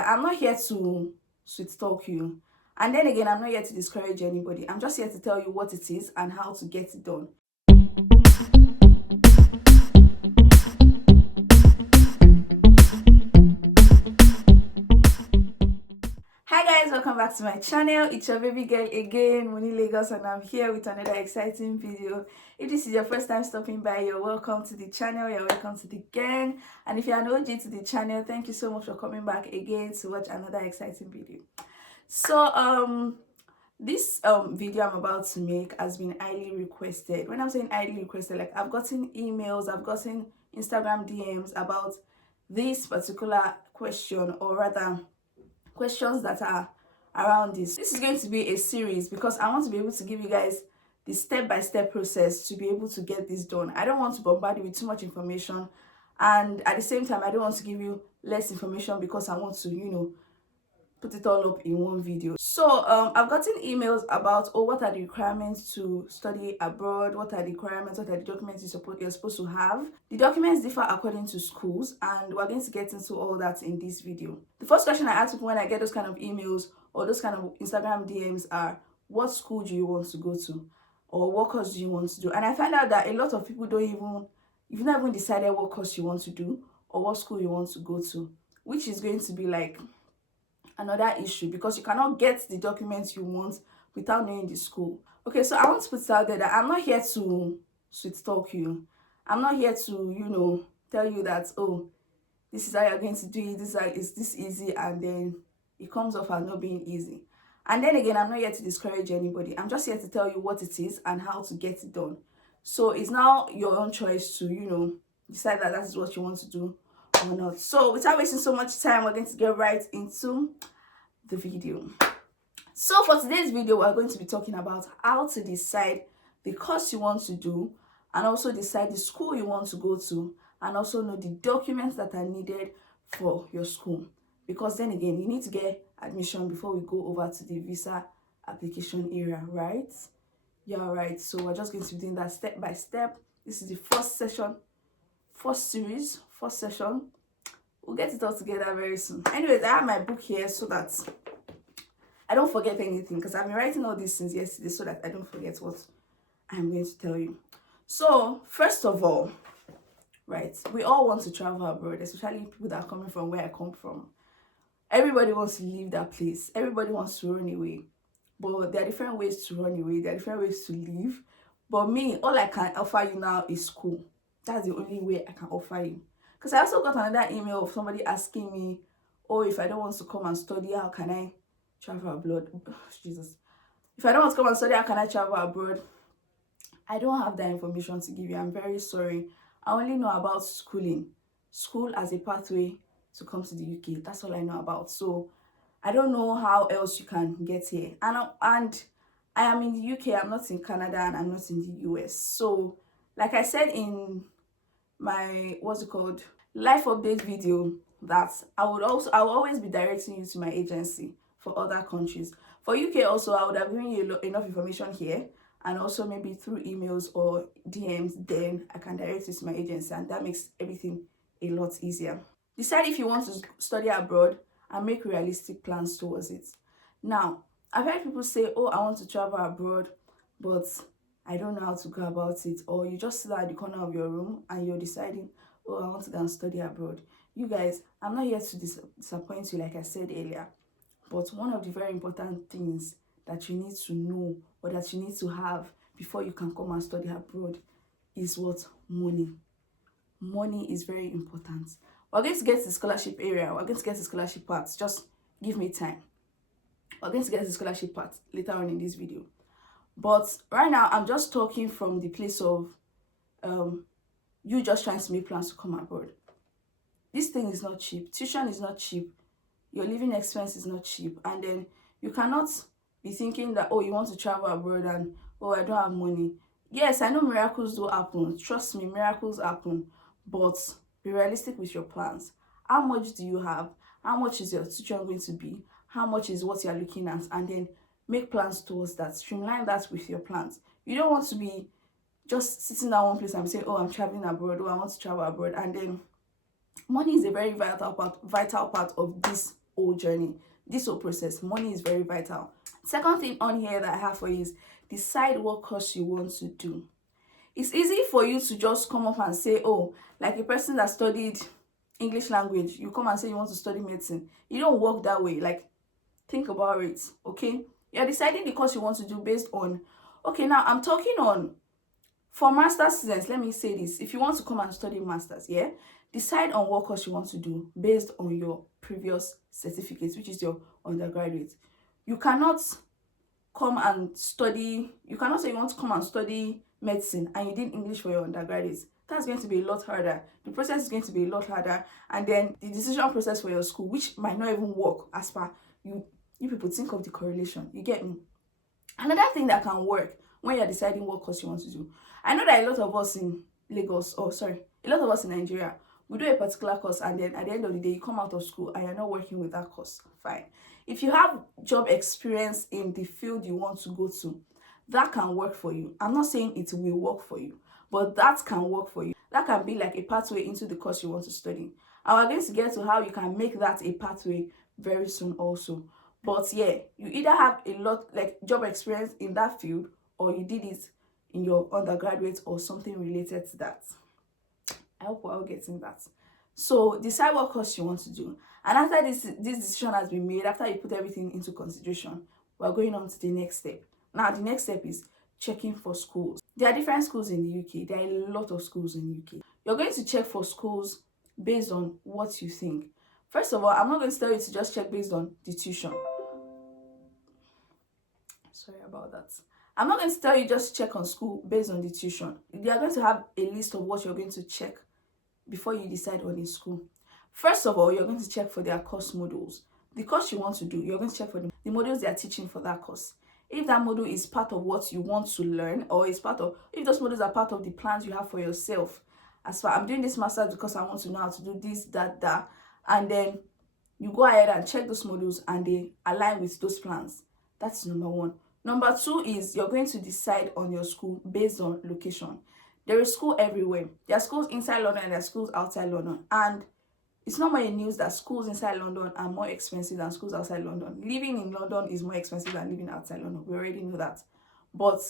that I'm not here to sweet talk you. And then again, I'm not here to discourage anybody. I'm just here to tell you what it is and how to get it done. Hi guys, welcome back to my channel. It's your baby girl again, MonnyLagos, and I'm here with another exciting video. If this is your first time stopping by, you're welcome to the channel, you're welcome to the gang. And if you're an OG to the channel, thank you so much for coming back again to watch another exciting video. So this video I'm about to make has been highly requested. When I'm saying highly requested, like I've gotten emails, I've gotten Instagram DMs about this particular question, or rather questions that are around this. This is going to be a series because I want to be able to give you guys the step-by-step process to be able to get this done. I don't want to bombard you with too much information, and at the same time I don't want to give you less information because I want to, put it all up in one video. So I've gotten emails about, oh, what are the requirements to study abroad, what are the requirements, what are the documents you're supposed to have. The documents differ according to schools, and we're going to get into all that in this video. The first question I ask people when I get those kind of emails or those kind of Instagram DMs are, what school do you want to go to, or what course do you want to do? And I find out that a lot of people you've not even decided what course you want to do or what school you want to go to, which is going to be like another issue because you cannot get the documents you want without knowing the school. Okay, so I want to put it out there that I'm not here to sweet talk you. I'm not here to, tell you that, oh, this is how you're going to do it, is this easy, and then it comes off as not being easy. And then again, I'm not here to discourage anybody. I'm just here to tell you what it is and how to get it done. So it's now your own choice to, decide that is what you want to do or not. So without wasting so much time, we're going to get right into the video. So for today's video, we're going to be talking about how to decide the course you want to do, and also decide the school you want to go to, and also know the documents that are needed for your school. Because then again, you need to get admission before we go over to the visa application area, right? Yeah, right. So we're just going to be doing that step by step. This is the first session, first session. We'll get it all together very soon. Anyways, I have my book here so that I don't forget anything, because I've been writing all these things yesterday so that I don't forget what I'm going to tell you. So first of all, right, we all want to travel abroad, especially people that are coming from where I come from. Everybody wants to leave that place. Everybody wants to run away. But there are different ways to run away. There are different ways to leave. But me, all I can offer you now is school. That's the only way I can offer you. Because I also got another email of somebody asking me, oh, if I don't want to come and study, how can I travel abroad? Jesus. If I don't want to come and study, how can I travel abroad? I don't have that information to give you. I'm very sorry. I only know about schooling. School as a pathway to come to the UK. That's all I know about. So I don't know how else you can get here. And I am in the UK. I'm not in Canada, and I'm not in the US. So like I said in my life update video, that I will always be directing you to my agency for other countries. For UK also, I would have given you enough information here, and also maybe through emails or DMs, then I can direct you to my agency, and that makes everything a lot easier. Decide if you want to study abroad and make realistic plans towards it. Now, I've heard people say, oh, I want to travel abroad, but I don't know how to go about it. Or you just sit at the corner of your room and you're deciding, oh, I want to go and study abroad. You guys, I'm not here to disappoint you, like I said earlier. But one of the very important things that you need to know, or that you need to have before you can come and study abroad, is what? Money. Money is very important. We're going to get to the scholarship area. We're going to get to the scholarship part. Just give me time. We're going to get to the scholarship part later on in this video. But right now, I'm just talking from the place of you just trying to make plans to come abroad. This thing is not cheap. Tuition is not cheap. Your living expense is not cheap. And then you cannot be thinking that, oh, you want to travel abroad and, oh, I don't have money. Yes, I know miracles do happen. Trust me, miracles happen. But be realistic with your plans. How much do you have? How much is your tuition going to be? How much is what you're looking at? And then make plans towards that. Streamline that with your plans. You don't want to be just sitting down one place and saying, oh, I'm traveling abroad, oh, I want to travel abroad. And then money is a very vital part of this whole journey, this whole process, money is very vital. Second thing on here that I have for you is decide what course you want to do. It's easy for you to just come up and say, oh, like a person that studied English language, you come and say you want to study medicine. You don't work that way. Like, think about it, okay? You're deciding the course you want to do based on, okay, now I'm talking on, for master's students, let me say this. If you want to come and study masters, yeah, decide on what course you want to do based on your previous certificates, which is your undergraduate. You cannot come and study, you cannot say you want to come and study medicine and you did English for your undergraduates. That's going to be a lot harder. The process is going to be a lot harder, and then the decision process for your school, which might not even work as per you people. Think of the correlation, you get me? Another thing that can work when you're deciding what course you want to do, I know that a lot of us in Lagos, or sorry, a lot of us in Nigeria, we do a particular course and then at the end of the day you come out of school and you're not working with that course. Fine. If you have job experience in the field you want to go to, that can work for you. I'm not saying it will work for you, but that can work for you. That can be like a pathway into the course you want to study. And we're going to get to how you can make that a pathway very soon also. But yeah, you either have a lot like job experience in that field, or you did it in your undergraduate or something related to that. I hope we're all getting that. So decide what course you want to do. And after this decision has been made, after you put everything into consideration, we're going on to the next step. Now, the next step is checking for schools. There are different schools in the UK. There are a lot of schools in the UK. You're going to check for schools based on what you think. First of all, I'm not going to tell you to just check based on the tuition. Sorry about that. I'm not going to tell you just check on school based on the tuition. They are going to have a list of what you're going to check before you decide on a school. First of all, you're going to check for their course modules. The course you want to do, you're going to check for the modules they are teaching for that course. If that module is part of what you want to learn, or is part of, if those modules are part of the plans you have for yourself, as far I'm doing this master's because I want to know how to do this, that, and then you go ahead and check those modules and they align with those plans. That's number one. Number two is you're going to decide on your school based on location. There is school everywhere. There are schools inside London and there are schools outside London. And it's not more news that schools inside London are more expensive than schools outside London. Living in London is more expensive than living outside London. We already know that. But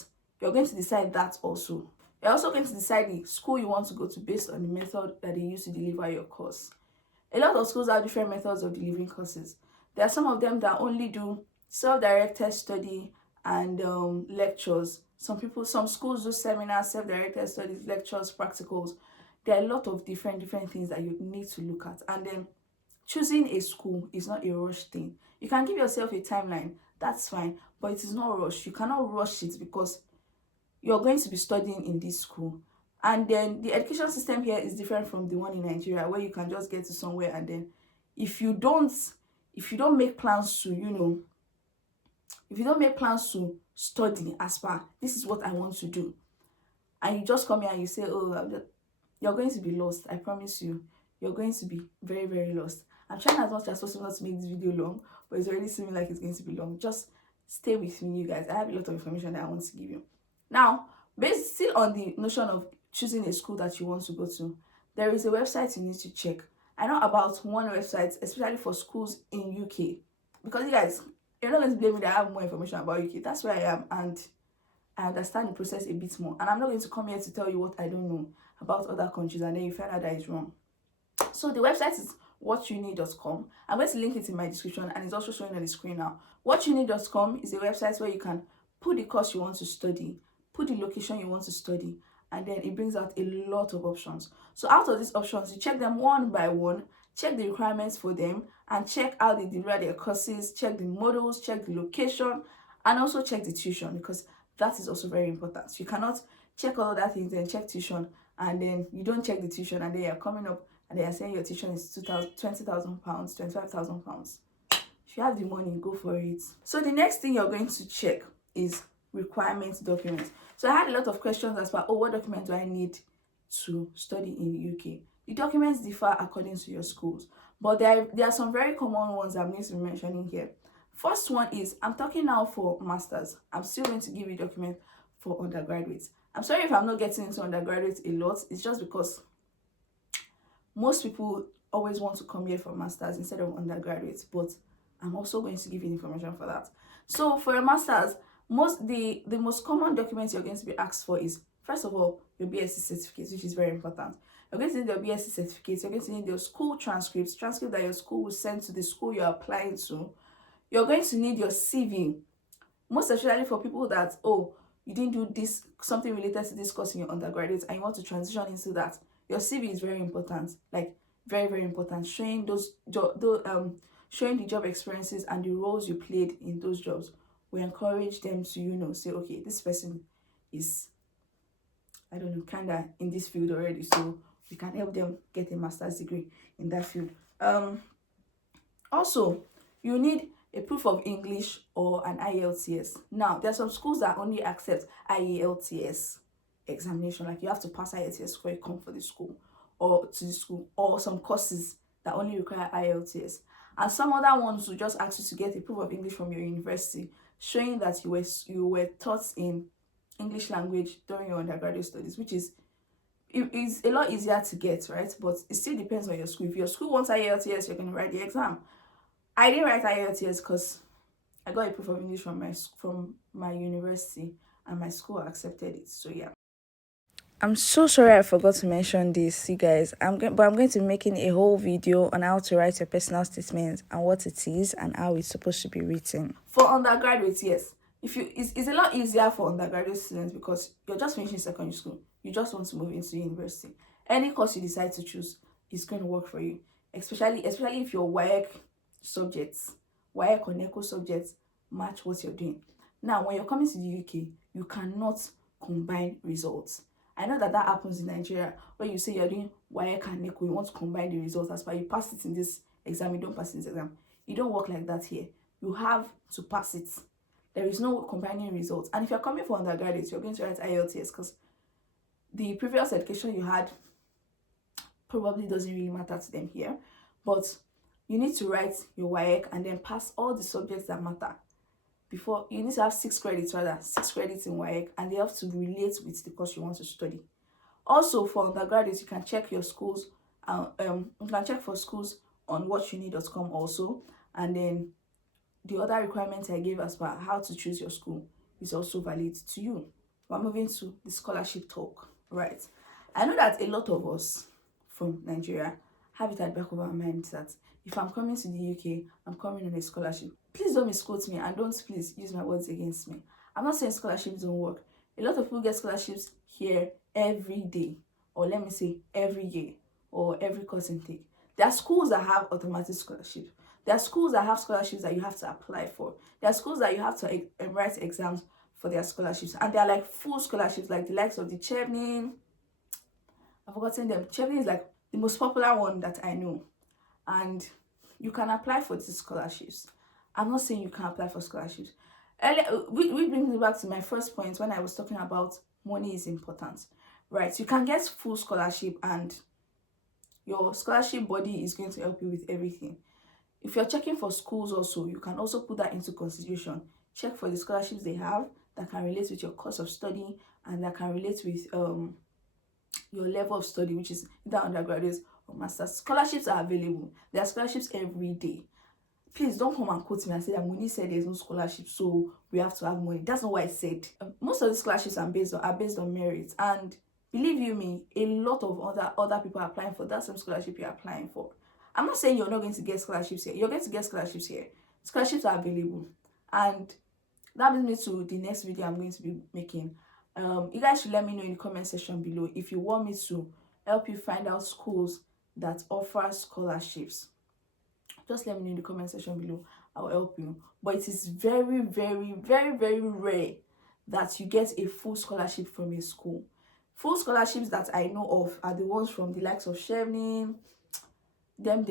you're going to decide that also. You're also going to decide the school you want to go to based on the method that they use to deliver your course. A lot of schools have different methods of delivering courses. There are some of them that only do self-directed study and lectures. Some schools do seminars, self-directed studies, lectures, practicals. There are a lot of different things that you need to look at. And then choosing a school is not a rush thing. You can give yourself a timeline, that's fine, but it is not a rush. You cannot rush it because you're going to be studying in this school. And then the education system here is different from the one in Nigeria, where you can just get to somewhere and then if you don't make plans to, if you don't make plans to study as per this is what I want to do, and you just come here and you say, oh, you're going to be lost. I promise you, you're going to be very, very lost. I'm trying as much as possible not to make this video long, but it's already seeming like it's going to be long. Just stay with me, you guys. I have a lot of information that I want to give you. Now, based still on the notion of choosing a school that you want to go to, there is a website you need to check. I know about one website, especially for schools in UK, because you guys, you're not going to blame me that I have more information about UK. That's where I am, and I understand the process a bit more. And I'm not going to come here to tell you what I don't know about other countries and then you find out that it's wrong. So the website is whatyouneed.com. I'm going to link it in my description and it's also showing on the screen now. Whatyouneed.com is a website where you can put the course you want to study, put the location you want to study, and then it brings out a lot of options. So out of these options, you check them one by one, check the requirements for them, and check how they deliver their courses, check the modules, check the location, and also check the tuition, because that is also very important. You cannot check all of that things and check tuition, and then you don't check the tuition, and then you're coming up and they are saying your tuition is £20,000, £25,000. If you have the money, go for it. So the next thing you're going to check is requirement documents. So I had a lot of questions as far, what document do I need to study in the UK? The documents differ according to your schools, but there are some very common ones I'm going to be mentioning here. First one is, I'm talking now for masters. I'm still going to give you document for undergraduates. I'm sorry if I'm not getting into undergraduates a lot. It's just because most people always want to come here for masters instead of undergraduates, but I'm also going to give you information for that. So for a masters, the most common documents you're going to be asked for is, first of all, your BSc certificate, which is very important. You're going to need your BSc certificate. You're going to need your school transcript that your school will send to the school you're applying to. You're going to need your CV, most especially for people that, oh, you didn't do this, something related to this course in your undergraduate and you want to transition into that. Your CV is very important, like very, very important, showing showing the job experiences and the roles you played in those jobs. We encourage them to, say, okay, this person is, I don't know, kind of in this field already, so we can help them get a master's degree in that field. Also, you need a proof of English or an IELTS. Now, there are some schools that only accept IELTS examination, like you have to pass IELTS before you come for the school or to the school, or some courses that only require IELTS. And some other ones will just ask you to get a proof of English from your university, showing that you were taught in English language during your undergraduate studies, which is a lot easier to get, right? But it still depends on your school. If your school wants IELTS, you're going to write the exam. I didn't write IELTS because I got a proof of English from my university, and my school accepted it. So yeah. I'm so sorry I forgot to mention this, you guys. I'm going to be making a whole video on how to write your personal statement and what it is and how it's supposed to be written. For undergraduates, yes. It's a lot easier for undergraduate students because you're just finishing secondary school. You just want to move into university. Any course you decide to choose is going to work for you. Especially if your WAEC subjects, WAEC or NECO subjects match what you're doing. Now, when you're coming to the UK, you cannot combine results. I know that happens in Nigeria, where you say you're doing WAEC and NECO, you want to combine the results as far you pass it in this exam, you don't pass it in this exam. You don't work like that here. You have to pass it. There is no combining results. And if you're coming for undergraduates, you're going to write IELTS because the previous education you had probably doesn't really matter to them here. But you need to write your WAEC and then pass all the subjects that matter. Before, you need to have 6 credits in WAEC, and they have to relate with the course you want to study. Also, for undergraduates, you can check your schools. You can check for schools on whatyounid.com also, and then the other requirements I gave as well, how to choose your school, is also valid to you. We're moving to the scholarship talk, right? I know that a lot of us from Nigeria have it at the back of our minds that if I'm coming to the UK, I'm coming on a scholarship. Please don't misquote me and don't please use my words against me. I'm not saying scholarships don't work. A lot of people get scholarships here every day, or let me say every year, or every course intake. There are schools that have automatic scholarships. There are schools that have scholarships that you have to apply for. There are schools that you have to write exams for their scholarships. And they are like full scholarships, like the likes of the Chevening. I've forgotten them. Chevening is like the most popular one that I know. And you can apply for these scholarships. I'm not saying you can't apply for scholarships. Which brings me back to my first point when I was talking about money is important, right? You can get full scholarship and your scholarship body is going to help you with everything. If you're checking for schools also, you can also put that into consideration. Check for the scholarships they have that can relate with your course of study and that can relate with your level of study, which is either undergraduate or master's. Scholarships are available. There are scholarships every day. Please don't come and quote me and say that Moni said there's no scholarship, so we have to have money. That's not what I said. Most of the scholarships are based on merit, and believe you me, a lot of other people are applying for that same scholarship you're applying for. I'm not saying you're not going to get scholarships here. You're going to get scholarships here. Scholarships are available, and that brings me to the next video I'm going to be making. You guys should let me know in the comment section below if you want me to help you find out schools that offer scholarships. Just let me know in the comment section below. I'll help you. But it is very, very, very, very rare that you get a full scholarship from a school. Full scholarships that I know of are the ones from the likes of Chevening, them.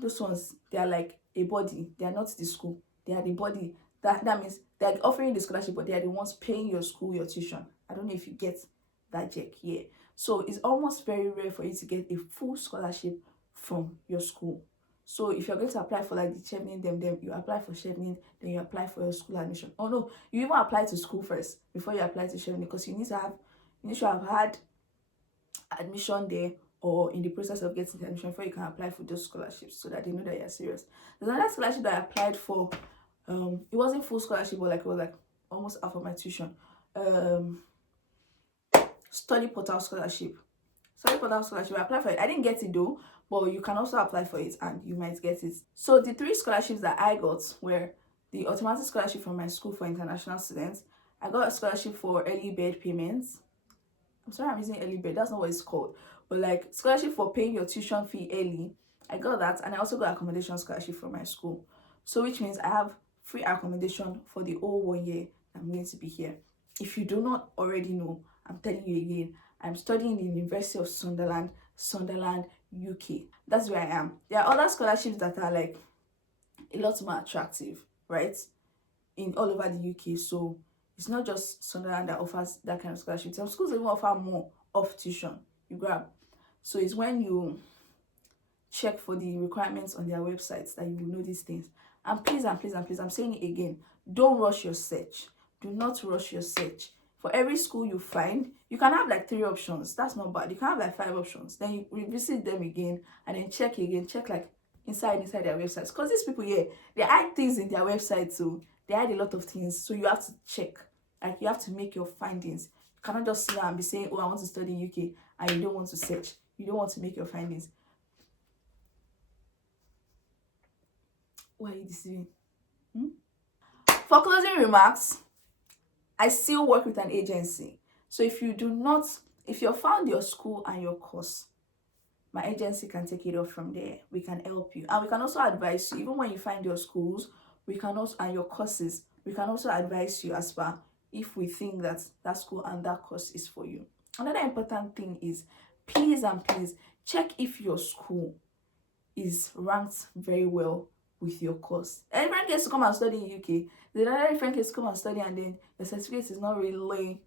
Those ones, they are like a body. They are not the school. They are the body. That means they are offering the scholarship, but they are the ones paying your school, your tuition. I don't know if you get that check here. So it's almost very rare for you to get a full scholarship from your school. So if you're going to apply for like the Chevening, them, you apply for Chevening, then you apply for your school admission. Oh no, you even apply to school first before you apply to Chevening, because you need to have had admission there or in the process of getting the admission before you can apply for those scholarships, so that they know that you're serious. There's another scholarship that I applied for. It wasn't full scholarship, but like it was like almost half of my tuition. Study portal scholarship. Study portal scholarship. I applied for it. I didn't get it though, but you can also apply for it and you might get it. So the 3 scholarships that I got were the automatic scholarship from my school for international students. I got a scholarship for early bird payments. I'm sorry I'm using early bird, that's not what it's called. But like scholarship for paying your tuition fee early. I got that, and I also got accommodation scholarship from my school. So which means I have free accommodation for the whole 1 year I'm going to be here. If you do not already know, I'm telling you again, I'm studying in the University of Sunderland, UK. That's where I am. There are other scholarships that are like a lot more attractive, right? In all over the UK. So it's not just Sunderland that offers that kind of scholarship. Some schools even offer more off tuition. You grab. So it's when you check for the requirements on their websites that you will know these things. And please, I'm saying it again, don't rush your search. Do not rush your search. For every school you find, you can have like 3 options. That's not bad. You can have like 5 options. Then you revisit them again and then check again. Check like inside their websites. Because these people here, they hide things in their website too. They hide a lot of things. So you have to check. Like you have to make your findings. You cannot just sit down and be saying, oh, I want to study in UK, and you don't want to search. You don't want to make your findings. Why are you deceiving? For closing remarks, I still work with an agency. So if you've found your school and your course, my agency can take it off from there. We can help you. And we can also advise you. Even when you find your schools, we can also, and your courses, we can also advise you as far if we think that that school and that course is for you. Another important thing is, please check if your school is ranked very well with your course. A friend gets to come and study in UK. The other friend gets to come and study, and then the certificate is not really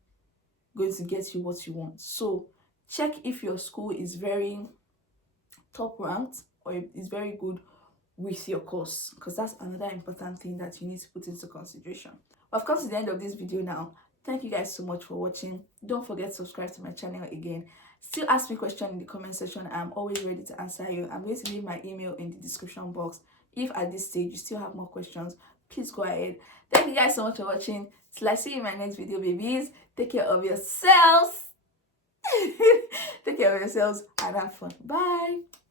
going to get you what you want. So check if your school is very top ranked or is very good with your course, because that's another important thing that you need to put into consideration. I've come to the end of this video now. Thank you guys so much for watching. Don't forget to subscribe to my channel again. Still ask me questions in the comment section. I'm always ready to answer you. I'm going to leave my email in the description box. If at this stage you still have more questions, please go ahead. Thank you guys so much for watching. Till I see you in my next video, babies. Take care of yourselves. Take care of yourselves and have fun. Bye.